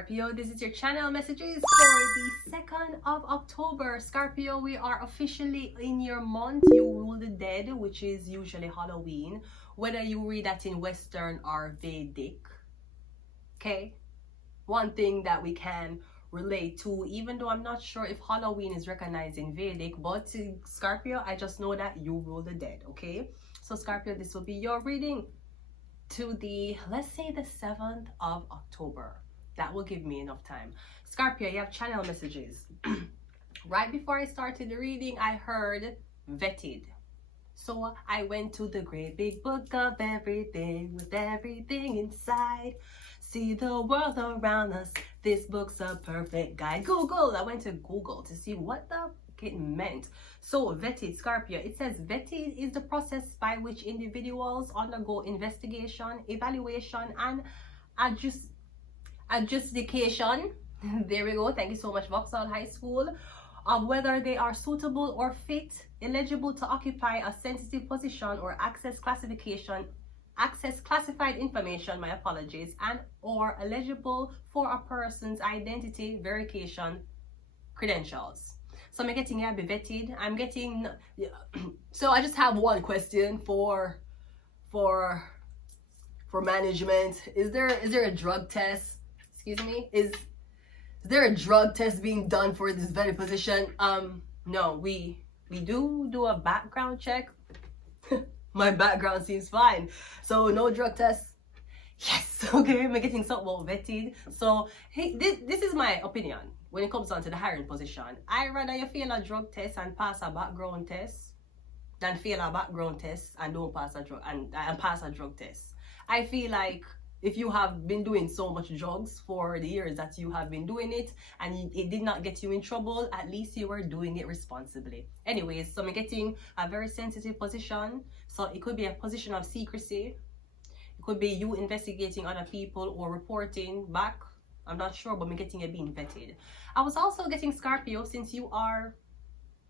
Scorpio, this is your channel messages for the 2nd of October. Scorpio, we are officially in your month. You rule the dead, which is usually Halloween, whether you read that in Western or Vedic. Okay, one thing that we can relate to, even though I'm not sure if Halloween is recognized in Vedic, but Scorpio, I just know that you rule the dead. Okay, so Scorpio, this will be your reading to the, let's say, the 7th of October. That will give me enough time. Scorpio, you have channel messages. Right before I started the reading, I heard vetted. So I went to the great big book of everything with everything inside. See the world around us. This book's a perfect guide. Google. I went to Google to see what the it meant. So vetted, Scorpio, it says vetted is the process by which individuals undergo investigation, evaluation, and adjudication. There we go. Thank you so much, Vauxhall High School. Of whether they are suitable or fit, eligible to occupy a sensitive position or access classified information, my apologies, and or eligible for a person's identity verification credentials. So I'm getting here, be vetted. I'm getting, so I just have one question for management. Is there a drug test? Excuse me. Is there a drug test being done for this very position? No, we do a background check. My background seems fine, so no drug test. Yes, okay. I'm getting something about vetted. So hey, this is my opinion when it comes down to the hiring position. I rather you fail a drug test and pass a background test than fail a background test and don't pass a drug and pass a drug test. I feel like if you have been doing so much drugs for the years that you have been doing it and it did not get you in trouble, at least you were doing it responsibly. Anyways, so I'm getting a very sensitive position. So it could be a position of secrecy. It could be you investigating other people or reporting back. I'm not sure, but I'm getting it being vetted. I was also getting Scorpio, since you are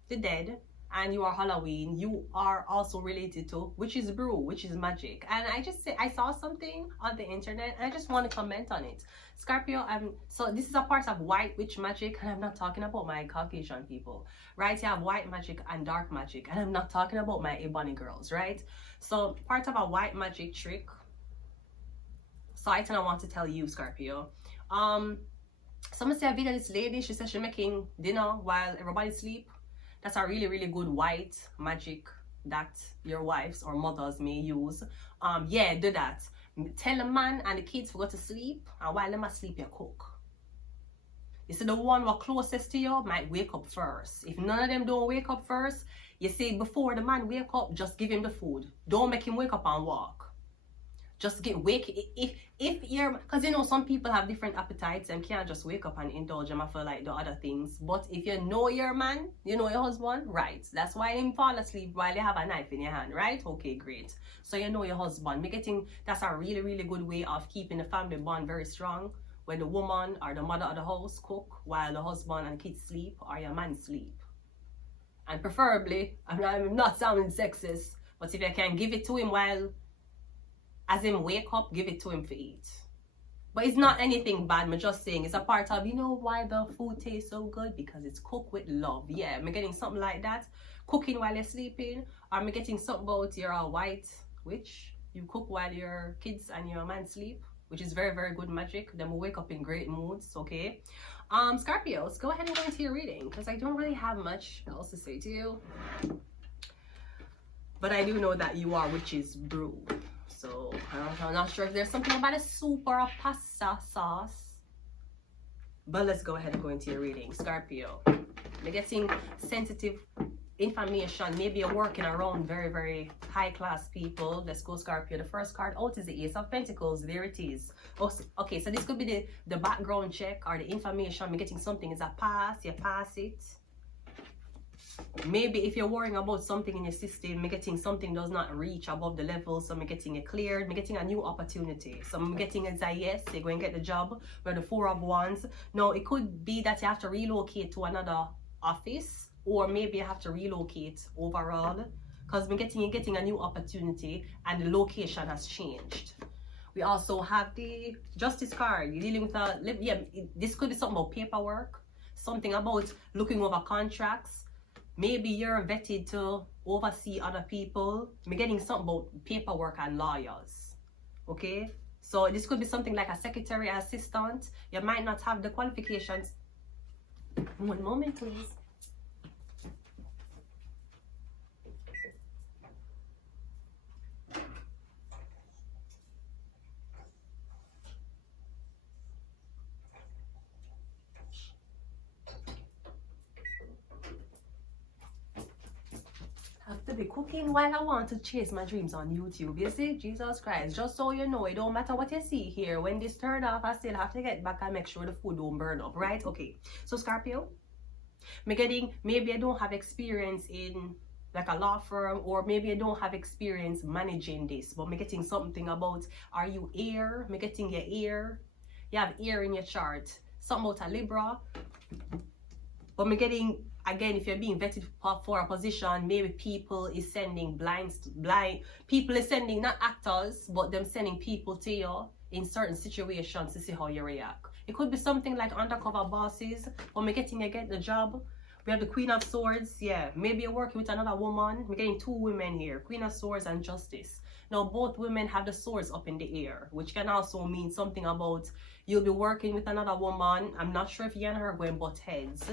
the dead and you are Halloween, you are also related to, which is brew, which is magic. And I saw something on the internet and I just want to comment on it. Scorpio, so this is a part of white witch magic, and I'm not talking about my Caucasian people, right? You have white magic and dark magic, and I'm not talking about my Ebony girls, right? So part of a white magic trick. So I want to tell you, Scorpio. Someone say a video, this lady, she says she's making dinner while everybody sleep. That's a really, really good white magic that your wives or mothers may use. Yeah, do that. Tell the man and the kids to go to sleep, and while them asleep, you cook. You see, the one who closest to you might wake up first. If none of them don't wake up first, you see, before the man wake up, just give him the food. Don't make him wake up and walk. Just if you're, because you know some people have different appetites and can't just wake up and indulge them. I feel like the other things. But if you know your man, you know your husband, right? That's why him fall asleep while you have a knife in your hand, right? Okay, great. So you know your husband. That's a really, really good way of keeping the family bond very strong. When the woman or the mother of the house cook while the husband and kids sleep, or your man sleep. And preferably, I'm not sounding sexist, but if you can give it to him while as him wake up, give it to him to eat. But it's not anything bad. I'm just saying it's a part of, you know why the food tastes so good? Because it's cooked with love. Yeah, I'm getting something like that. Cooking while you're sleeping. Or I'm getting something about you're a white witch. You cook while your kids and your man sleep, which is very, very good magic. Then we'll wake up in great moods, okay? Scorpios, go ahead and go into your reading, because I don't really have much else to say to you. But I do know that you are witches brew. So I'm not sure if there's something about a soup or a pasta sauce. But let's go ahead and go into your reading. Scorpio, you're getting sensitive information. Maybe you're working around very, very high class people. Let's go, Scorpio. The first card out is the Ace of Pentacles. There it is. Okay, so this could be the background check or the information. You're getting something is a pass. You pass it. Maybe if you're worrying about something in your system, I'm getting something does not reach above the level, so I'm getting it cleared. I'm getting a new opportunity. So I'm getting a yes, you're going to get the job. Where the Four of Wands. No, it could be that you have to relocate to another office, or maybe you have to relocate overall, because I'm getting a new opportunity and the location has changed. We also have the Justice card. You're dealing with this could be something about paperwork, something about looking over contracts. Maybe you're vetted to oversee other people. I'm getting something about paperwork and lawyers. Okay? So this could be something like a secretary assistant. You might not have the qualifications. One moment, please. Have to be cooking while I want to chase my dreams on YouTube. You see, Jesus Christ. Just so you know, it don't matter what you see here. When this turned off, I still have to get back and make sure the food don't burn up, right? Okay. So Scorpio, maybe I don't have experience in like a law firm, or maybe I don't have experience managing this, but I'm getting something about, are you air? I'm getting your air. You have air in your chart. Something about a Libra. But I'm getting, again, if you're being vetted for a position, maybe people is sending people is sending not actors, but them sending people to you in certain situations to see how you react. It could be something like undercover bosses, or me getting you get the job. We have the Queen of Swords. Yeah, maybe you're working with another woman. We're getting two women here, Queen of Swords and Justice. Now both women have the swords up in the air, which can also mean something about you'll be working with another woman. I'm not sure if you and her are going butt heads.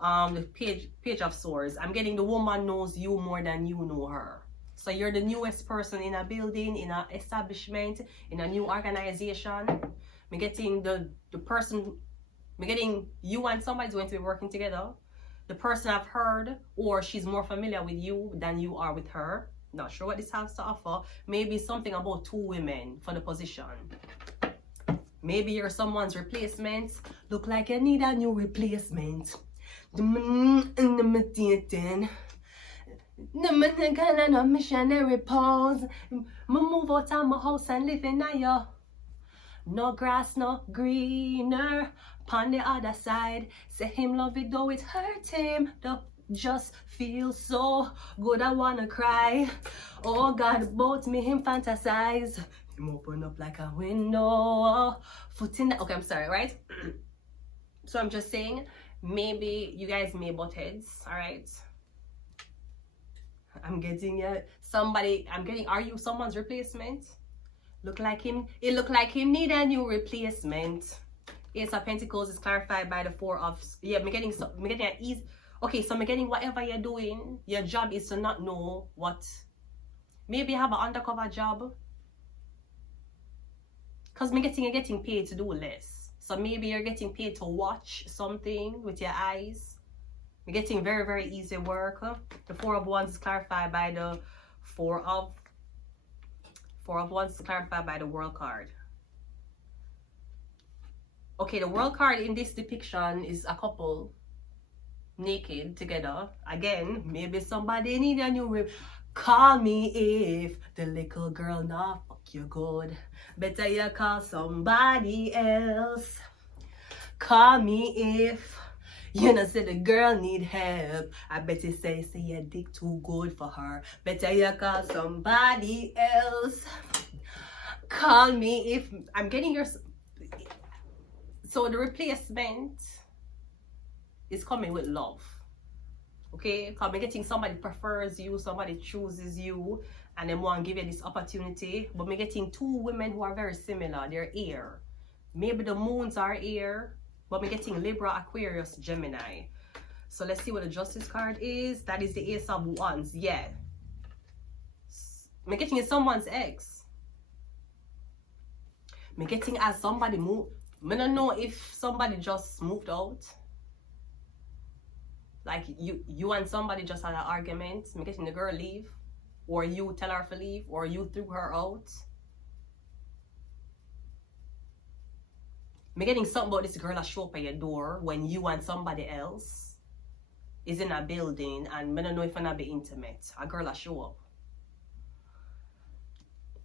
The page of Swords. I'm getting the woman knows you more than you know her. So you're the newest person in a building, in an establishment, in a new organization. I'm getting the person, I'm getting you and somebody's going to be working together. The person I've heard, or she's more familiar with you than you are with her. Not sure what this has to offer. Maybe something about two women for the position. Maybe you're someone's replacement. Look like you need a new replacement. The missionary pose. Move out of my house and live in a no grass, no greener. On the other side, say him love it though it hurt him. Though just feel so good I wanna cry. Oh God, about me him fantasize. Him open up like a window. Foot in the, okay, I'm sorry, right? So I'm just saying, maybe you guys may butt heads, all right? I'm getting are you someone's replacement? Look like him, it look like him need a new replacement. Ace of Pentacles is clarified by the Four of, yeah, I'm getting an easy, okay, so I'm getting whatever you're doing, your job is to not know what, maybe you have an undercover job, because I'm getting, you're getting paid to do less. So maybe you're getting paid to watch something with your eyes. You're getting very, very easy work. The Four of Wands is clarified by the Four of Wands is clarified by the World card. Okay, the World card in this depiction is a couple naked together. Again, maybe somebody need a new rib. Call me if the little girl not fuck you good. Better you call somebody else. Call me if you know say the girl need help. I bet you say your dick too good for her. Better you call somebody else. Call me if I'm getting your. So the replacement is coming with love. Okay, because I'm getting somebody prefers you, somebody chooses you, and they want to give you this opportunity. But I'm getting two women who are very similar. They're air. Maybe the moons are air, but I'm getting Libra, Aquarius, Gemini. So let's see what the Justice card is. That is the Ace of Wands. Yeah. I'm getting someone's ex. I'm getting as somebody moved. I don't know if somebody just moved out. Like you and somebody just had an argument. I'm getting the girl leave. Or you tell her to leave. Or you threw her out. I'm getting something about this girl that show up at your door when you and somebody else is in a building, and I don't know if I'm not be intimate. A girl that show up.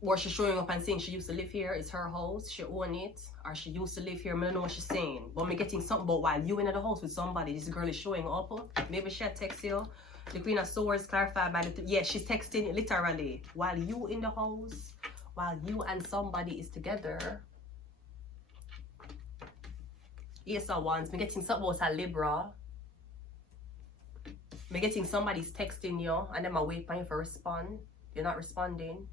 Or she's showing up and saying she used to live here, it's her house, she own it, or she used to live here, I don't know what she's saying. But I'm getting something about while you in the house with somebody, this girl is showing up. Maybe she'll text you. The Queen of Swords clarified by the, yeah, she's texting literally while you in the house, while you and somebody is together. Yes, I want. Me getting something about a Libra. Me getting somebody's texting you and then I wait for you to respond. You're not responding.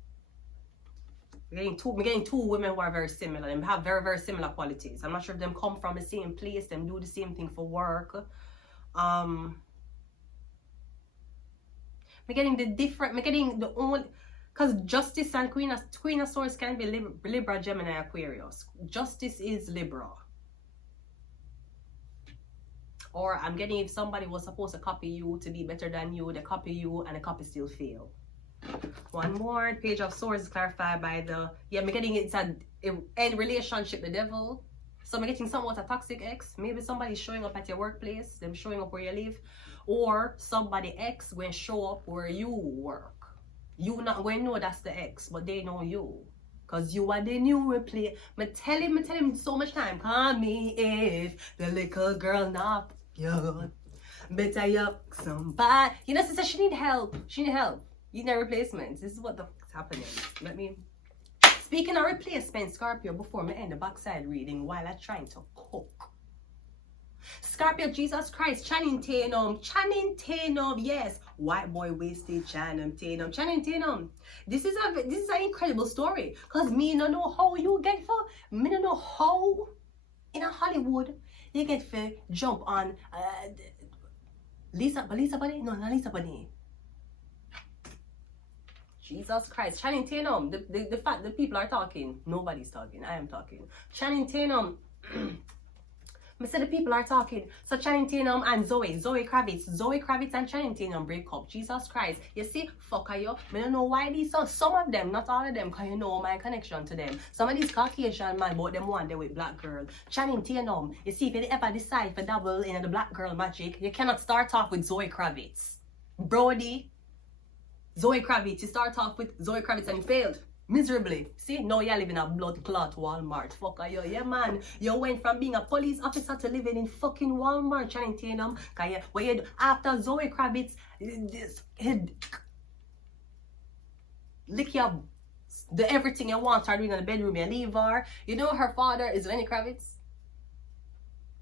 Me getting two women who are very similar. They have very, very similar qualities. I'm not sure if them come from the same place, them do the same thing for work. Me getting the different, me getting the only, because Justice and Queen of Swords can be Libra, Gemini, Aquarius. Justice is Libra. Or I'm getting if somebody was supposed to copy you to be better than you, they copy you and the copy still fail. One more. Page of Swords is clarified by the, yeah, I'm getting it's an end relationship, the devil. So I'm getting somewhat a toxic ex. Maybe somebody's showing up at your workplace, them showing up where you live. Or somebody ex will show up where you work. You not going to know that's the ex, but they know you. Because you are the new replay. Me tell him so much time. Call me if the little girl not you. Better you somebody. You know, sister, she need help. She need help. You need a replacement. This is what the fuck's happening. Let me. Speaking of replacement, Scorpio, before me end the backside reading while I'm trying to cook. Scorpio, Jesus Christ, Channing Tatum, yes, white boy wasted Channing Tatum. This is an incredible story, cause me no know how you get for, me no know how in a Hollywood you get for jump on Lisa Bonet, no, not Lisa Bonet. Jesus Christ, Channing Tatum. The fact that people are talking, nobody's talking. I am talking. Channing Tatum. I said the people are talking. So Channing Tatum and Zoe Kravitz and Channing Tatum break up. Jesus Christ. You see, fuck you. I don't know why these songs. Some of them, not all of them, because you know my connection to them. Some of these Caucasian man, but them one day with black girl. Channing Tatum. You see, if you ever decide to double in the black girl magic, you cannot start off with Zoe Kravitz. Brody. Zoe Kravitz, you start off with Zoe Kravitz and you failed miserably. See, now you're living in a blood clot Walmart. Fuck you, yeah man. You went from being a police officer to living in fucking Walmart, Channing Tatum. Where you after Zoe Kravitz, lick your the everything you want, start doing in the bedroom, you leave her. You know her father is Lenny Kravitz.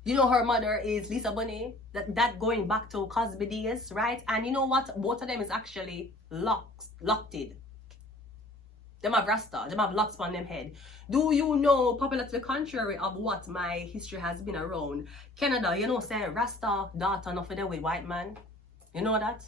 You know her mother is Lisa Bonet. That going back to Cosby days, right? And you know what? Both of them is actually locked in. Them have Rasta. Them have locks on them head. Do you know, popular to the contrary of what my history has been around, Canada, you know, say Rasta daughter not for them with white man. You know that?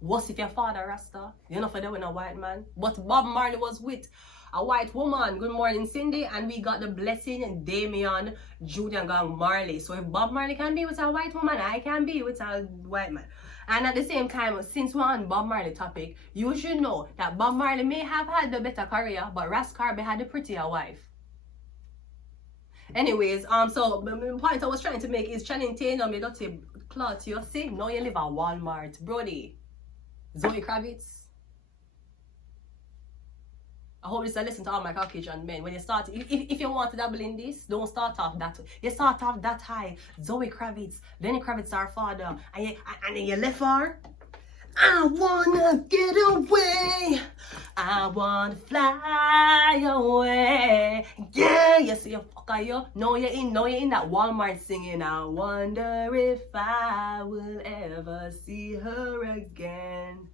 What if your father Rasta? You know for them with a white man. But Bob Marley was with a white woman. Good morning, Cindy. And we got the blessing, Damian, Junior Gang Marley. So if Bob Marley can be with a white woman, I can be with a white man. And at the same time, since we're on Bob Marley topic, you should know that Bob Marley may have had the better career, but Ras Carby had the prettier wife. Anyways, so the point I was trying to make is Channing Tatum, you dirty cloth, you see? Now you live at Walmart. Brody, Zoe Kravitz. I hope this is a lesson to all my Caucasian men. When you start, if you want to double in this, don't start off that way. You start off that high. Zoe Kravitz, Lenny Kravitz, our father, and then you left her. I wanna get away. I wanna fly away. Yeah, you see, you fucker, you. Now you're in that Walmart singing. I wonder if I will ever see her again.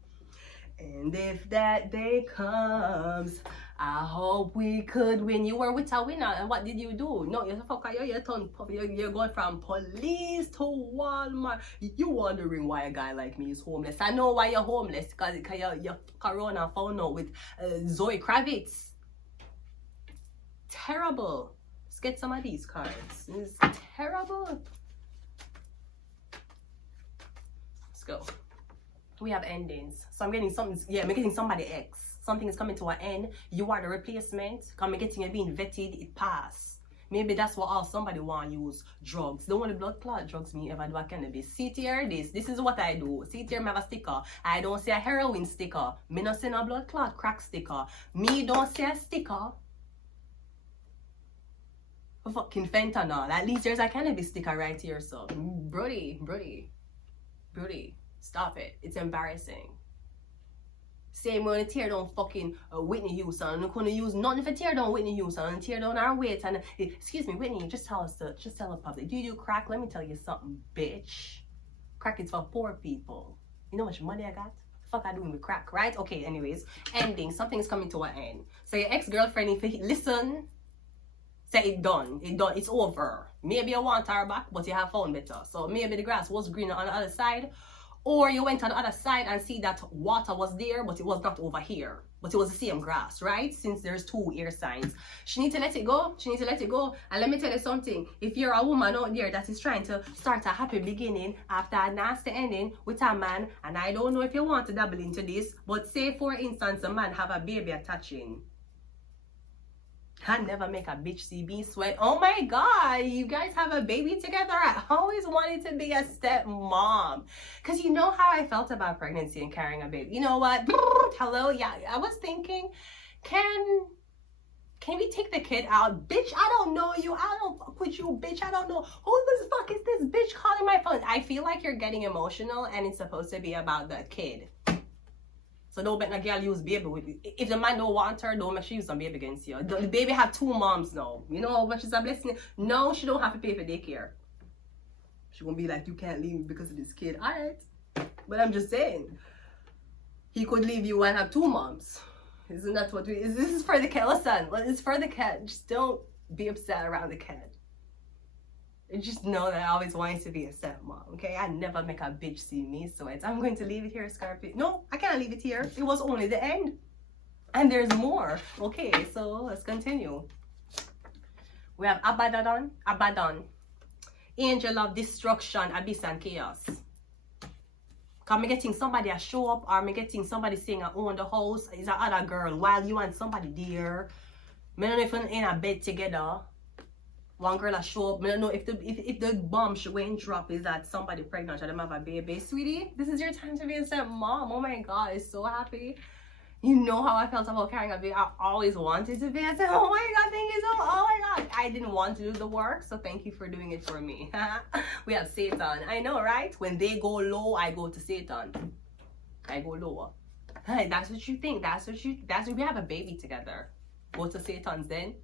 And if that day comes, I hope we could win. You were with a winner, and what did you do? No, you're a fucker, you're going from police to Walmart. You wondering why a guy like me is homeless. I know why you're homeless, because your corona found out with Zoe Kravitz. Terrible. Let's get some of these cards. It's terrible. Let's go. We have endings. So I'm getting something, yeah, I'm getting somebody X. Something is coming to an end. You are the replacement. I'm getting it being vetted, it pass. Maybe that's what all somebody want to use drugs. Don't want the blood clot drugs me ever do a cannabis. See here this is what I do. See here me have a sticker. I don't say a heroin sticker. Me not say no blood clot crack sticker. Me don't say a sticker for fucking fentanyl. At least there's a cannabis sticker right here. So Brody. Stop it. It's embarrassing. Same way when tear down fucking Whitney Houston. And couldn't use nothing for tear down Whitney Houston and tear down our weight. And excuse me, Whitney, just tell the public. Do you do crack? Let me tell you something, bitch. Crack is for poor people. You know how much money I got? Fuck I doing with crack, right? Okay, anyways, ending. Something's coming to an end. So your ex-girlfriend, if you listen, say it done. It's over. Maybe you want her back, but you have found better. So maybe the grass was greener on the other side. Or you went on the other side and see that water was there, but it was not over here. But it was the same grass, right? Since there's two ear signs. She needs to let it go. She needs to let it go. And let me tell you something. If you're a woman out there that is trying to start a happy beginning after a nasty ending with a man, and I don't know if you want to dabble into this, but say for instance a man have a baby attaching. I never make a bitch see me sweat. Oh my God, you guys have a baby together. I always wanted to be a stepmom. Because you know how I felt about pregnancy and carrying a baby. You know what? Hello? Yeah, I was thinking, can we take the kid out? Bitch, I don't know you. I don't fuck with you, bitch. I don't know. Who the fuck is this bitch calling my phone? I feel like you're getting emotional and it's supposed to be about the kid. So don't make a girl use baby with you. If the man don't want her, don't make sure use some baby against you. The baby have two moms now. You know how much is a blessing? No, she don't have to pay for daycare. She won't be like, you can't leave me because of this kid. Alright. But I'm just saying. He could leave you and have two moms. Isn't that what this is for the kid? Listen, it's for the kid. Just don't be upset around the kid. Just know that I always wanted to be a stepmom, okay? I never make a bitch see me sweat. I'm going to leave it here, Scorpio. No, I can't leave it here. It was only the end. And there's more. Okay, so let's continue. We have Abaddon. Angel of destruction, abyss and chaos. Cause me getting somebody a show up, or me getting somebody saying I own the house. Is a other girl while you and somebody there. Me don't even in a bed together. One girl a show up. I don't know if the bomb should went drop is that somebody pregnant and them have a baby. Sweetie, this is your time to be a stepmom. Oh my God, I'm so happy. You know how I felt about carrying a baby. I always wanted to be a stepmom. Oh my God, thank you so. Oh my God, I didn't want to do the work, so thank you for doing it for me. We have Satan. I know, right? When they go low, I go to Satan. I go lower. Hey, that's what you think. That's what we have a baby together. Go to Satan's then.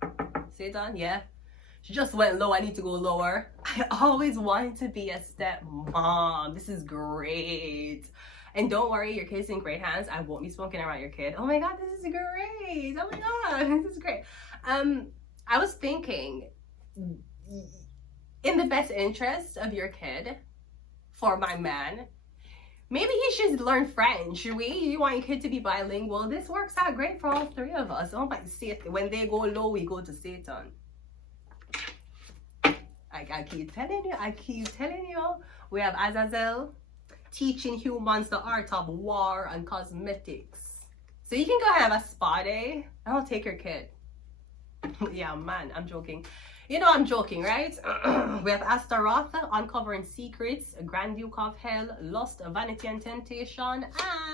Satan, yeah. She just went low. I need to go lower. I always wanted to be a stepmom. This is great. And don't worry, your kid's in great hands. I won't be smoking around your kid. Oh my God, this is great. Oh my God, this is great. I was thinking, in the best interest of your kid, for my man, maybe he should learn French. You want your kid to be bilingual. This works out great for all three of us. Oh my, when they go low, we go to Satan. I keep telling you, we have Azazel teaching humans the art of war and cosmetics. So you can go and have a spa day. I'll take your kid. Yeah, man, I'm joking. You know I'm joking, right? We have Astaroth, uncovering secrets, Grand Duke of Hell, lust, vanity and temptation,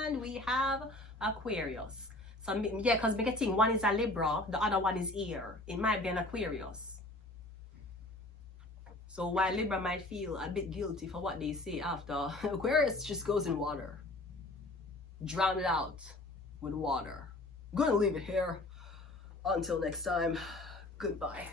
and we have Aquarius. So yeah, because we're getting one is a Libra, the other one is Ear. It might be an Aquarius. So while Libra might feel a bit guilty for what they say after, Aquarius just goes in water. Drown it out with water. I'm gonna leave it here. Until next time, goodbye.